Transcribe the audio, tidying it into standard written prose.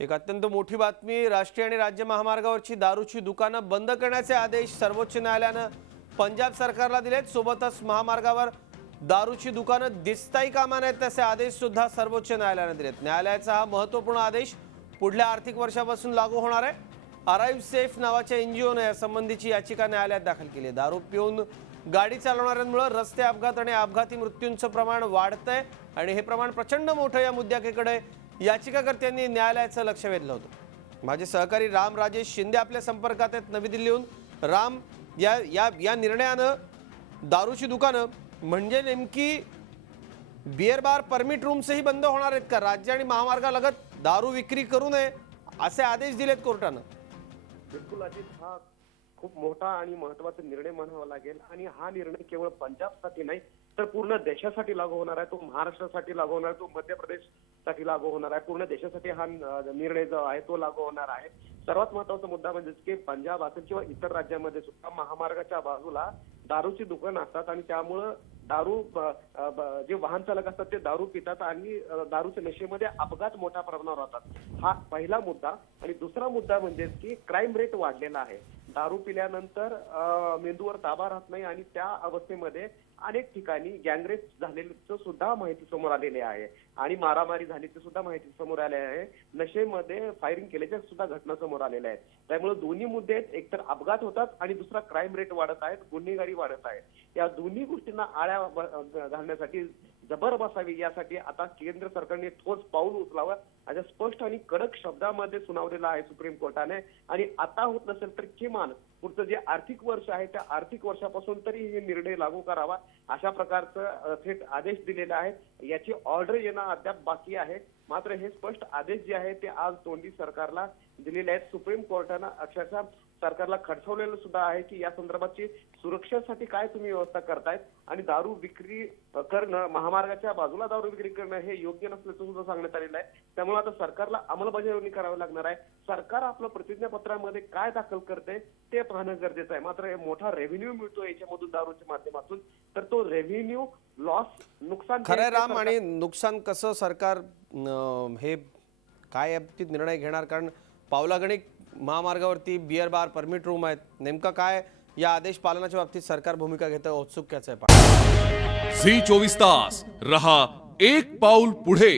एक अत्यंत मोठी बातमी। राष्ट्रीय आणि राज्य महामार्गावरची दारूची दुकानं बंद करण्याचे आदेश सर्वोच्च न्यायालयाने पंजाब सरकारला दिलेत। सोबतच महामार्गावर दारूची दुकानं दिसताही कामा नयेत असे आदेश सुद्धा सर्वोच्च न्यायालयाने दिलेत। न्यायालयाचा हा महत्त्वपूर्ण आदेश पुढल्या आर्थिक वर्षापासून लागू होणार आहे। अराइव सेफ नावाच्या एनजीओने यासंबंधीची याचिका न्यायालयात दाखल केली आहे। दारू पिऊन गाडी चालवणाऱ्यांमुळे रस्ते अपघात आणि अपघाती मृत्यूंचं प्रमाण वाढतंय आणि हे प्रमाण प्रचंड मोठं या मुद्द्याकडे याचिकाकर्त्यांनी न्यायालयाचं लक्ष वेधलं होतं। माझे सहकारी राम राजेश शिंदे आपल्या संपर्कात आहेत नवी दिल्लीहून। राम, या निर्णयानं दारूची दुकानं म्हणजे नेमकी बियर बार परमिट रूम्सही बंद होणार आहेत का? राज्य आणि महामार्गालगत दारू विक्री करू नये असे आदेश दिलेत कोर्टानं। बिलकुल अजित, हा खूप मोठा आणि महत्त्वाचा निर्णय म्हणावा लागेल आणि हा निर्णय केवळ पंजाबसाठी नाही तर पूर्ण देशासाठी लागू होणार आहे। तो महाराष्ट्रासाठी लागू होणार आहे, तो मध्य प्रदेशसाठी लागू होणार आहे, पूर्ण देशासाठी हा निर्णय जो आहे तो लागू होणार आहे। सर्वात महत्त्वाचा मुद्दा म्हणजे की पंजाब असेल किंवा इतर राज्यांमध्ये सुद्धा महामार्गाच्या बाजूला दारूची दुकानं असतात आणि त्यामुळं दारू जे वाहन चालक असतात ते दारू पितात आणि दारूच्या नशेमध्ये अपघात मोठ्या प्रमाणावर होतात। हा पहिला मुद्दा। आणि दुसरा मुद्दा म्हणजे की क्राईम रेट वाढलेला आहे। दारू पिल्यानंतर मेंदूवर ताबा राहत नाही आणि त्या अवस्थेमध्ये अनेक ठिकाणी गँगरेप झालेलं सुद्धा माहिती समोर आलेली आहे आणि मारामारी झाल्याची सुद्धा माहिती समोर आली आहे। नशेमध्ये फायरिंग केल्याच्या सुद्धा घटना समोर आलेल्या आहेत। त्यामुळे दोन्ही मुद्दे आहेत, एकतर अपघात होतात आणि दुसरा क्राईम रेट वाढत आहेत, गुन्हेगारी वाढत आहे। या दोन्ही गोष्टींना आळा घालण्यासाठी जबर बसावी यासाठी आता केंद्र सरकारने ठोस पाऊल उचलावं अशा स्पष्ट आणि कडक शब्दामध्ये सुनावलेलं आहे सुप्रीम कोर्टाने। आणि आता होत नसेल तर किमान पुढचं जे आर्थिक वर्ष आहे त्या आर्थिक वर्षापासून तरी हे निर्णय लागू करावा अशा प्रकारचं थेट आदेश दिलेले आहेत। याची ऑर्डर येणं अद्याप बाकी आहे, मात्र हे स्पष्ट आदेश जे आहे ते आज तोंडी सरकारला दिलेले आहेत। सुप्रीम कोर्टानं अक्षरशः सरकारला खडसवलेलं सुद्धा आहे की या संदर्भाची सुरक्षेसाठी काय तुम्ही व्यवस्था करतायत आणि दारू विक्री करणं, महामार्गाच्या बाजूला दारू विक्री करणं हे योग्य नसल्याचं सुद्धा सांगण्यात आलेलं आहे। त्यामुळे आता सरकारला अंमलबजावणी करावी लागणार आहे। सरकार आपलं प्रतिज्ञापत्रामध्ये काय दाखल करते ते पाहणं गरजेचं आहे। मात्र मोठा रेव्हेन्यू मिळतो याच्यामधून दारूच्या माध्यमातून, तर तो रेव्हेन्यू लॉस नुकसान खरं राम, आणि नुकसान कसं सरकार हे काय याबाबतीत निर्णय घेणार? कारण पावलागणिक महामार्गावरती बियर बार परमिट रूम आहेत, नेमका काय या आदेश पालनाच्या बाबतीत सरकार भूमिका घेतं औत्सुक्याचं आहे। झी 24 तास रहा एक पाऊल पुढे।